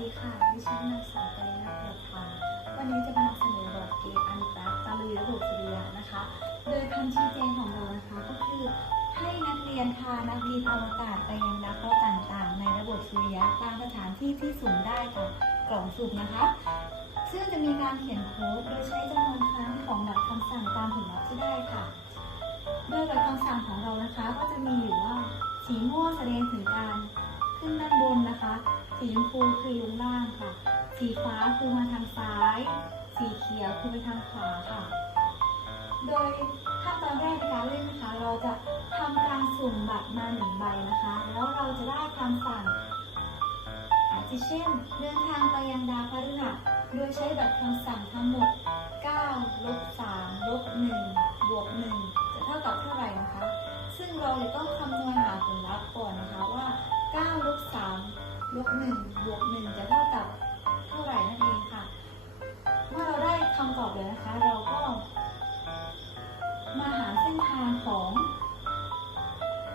ดีค่ะ ดิฉันนางสาวปรินาเกิดทาวันนี้จะมานำเสนอบทเกมอันแปตะลุยระบบสุริยะนะคะ โดยคำชี้แจงของเรานะคะก็คือให้นักเรียนพานักบินอวกาศไปยังดาวเคราะห์ต่างๆ ในระบบสุริยะตามสถานที่ที่สุ่มได้กับกล่องสุ่มนะคะ ซึ่งจะมีการเขียนโค้ดโดยใช้จำนวนครั้งของบัตรคำสั่งตามผลลัพธ์ที่ได้ค่ะ โดยบัตรคำสั่งของเรานะคะ ก็จะมีอยู่ว่าสีม่วงแสดงถึงการขึ้นด้านบนนะคะ สีชมพูคือลงล่างค่ะ สีฟ้าคือมาทางซ้าย สีเขียวคือไปทางขวาค่ะ โดยขั้นตอนแรกในการเล่นนะคะ เราจะทำการสุ่มบัตรมาหนึ่งใบนะคะ แล้วเราจะได้คำสั่งอาทิเช่น เดินทางไปยังดาวพฤหัสโดยใช้บัตรคำสั่งทั้งหมด9ลบ3ลบ1บวก1 ลบ1บวก1จะเท่ากับเท่าไหร่นั่นเองค่ะ เมื่อเราได้คำตอบแล้วนะคะ เราก็ มาหาเส้นทางของ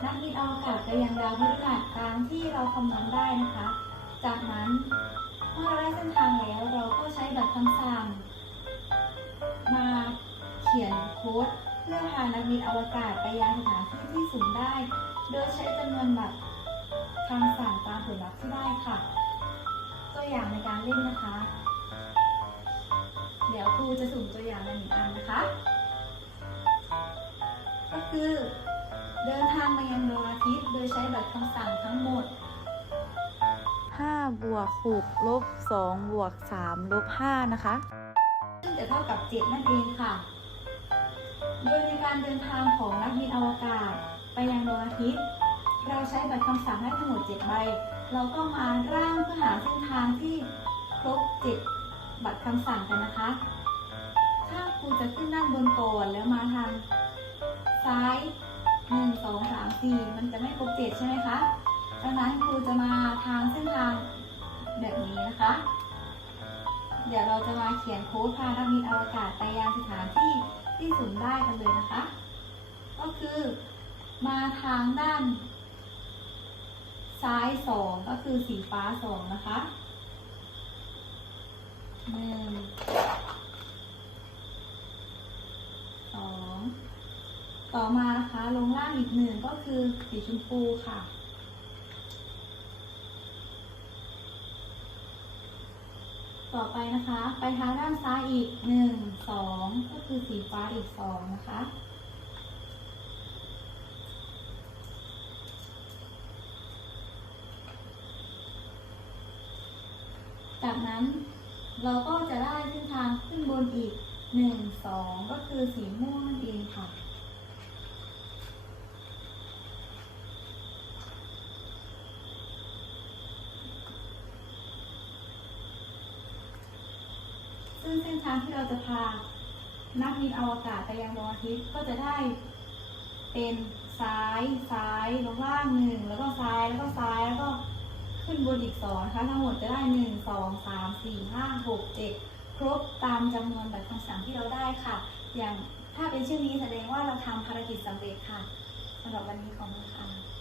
นักบินอวกาศไปยังดาวพฤหัสตามที่เราคำนวณได้นะคะ จากนั้นเมื่อเราได้เส้นทางแล้วเราก็ใช้บัตรคำสั่งมาเขียนโค้ดเพื่อพานักบินอวกาศไปยังสถานที่ที่สูงได้ โดยใช้จำนวนแบัตร คำสั่งตามผลลัพธ์ที่ได้ค่ะ ตัวอย่างในการเล่นนะคะ เดี๋ยวครูจะสุ่มตัวอย่างมาหนึ่งอันนะคะ ก็คือเดินทางมายังดวงอาทิตย์โดยใช้บัตรคำสั่งทั้งหมด5บวก6ลบ2บวก3ลบ5นะคะ ซึ่งจะเท่ากับ 7 นั่นเองค่ะ โดยในการเดินทางของนักบินอวกาศ ไปยังดวงอาทิตย์ เราใช้บัตรคำสั่งให้ทั้งหมด 7 ใบ เราก็มาร่างเพื่อหาเส้นทางที่ครบ 7 บัตรคำสั่งกันนะคะ ถ้าครูจะขึ้นด้านบนก่อนแล้วมาทางซ้าย1 2 3 4 มันจะไม่ครบ 7 ใช่ไหมคะดังนั้นครูจะมาทางเส้นทางแบบนี้นะคะ เดี๋ยวเราจะมาเขียนโค้ดพานักบินอวกาศไปยังสถานที่ที่สูงได้กันเลยนะคะ ก็คือมาทางด้าน ซ้ายสองก็คือสีฟ้าสองนะคะหนึ่งสองต่อมานะคะลงล่างอีกหนึ่งก็คือสีชมพูค่ะต่อไปนะคะ ไปทางด้านซ้ายอีกหนึ่งสองก็คือสีฟ้าอีกสองนะคะ จากนั้นเราก็จะได้เส้นทางขึ้นบนอีกหนึ่งสองก็คือสีม่วงนั่นเองค่ะ ซึ่งเส้นทางที่เราจะพานักบินอวกาศไปยังดวงอาทิตย์ก็จะได้เป็นซ้ายซ้ายลงล่างหนึ่งแล้วก็ซ้ายแล้วก็ซ้ายแล้วก็ บนอีกสองนะคะทั้งหมดจะได้หนึ่งสองสามสี่ห้าหกเจ็ดครบตามจำนวนแบบคำสั่งที่เราได้ค่ะ อย่างถ้าเป็นเช่นนี้แสดงว่าเราทำภารกิจสำเร็จค่ะสำหรับวันนี้ขอบคุณค่ะ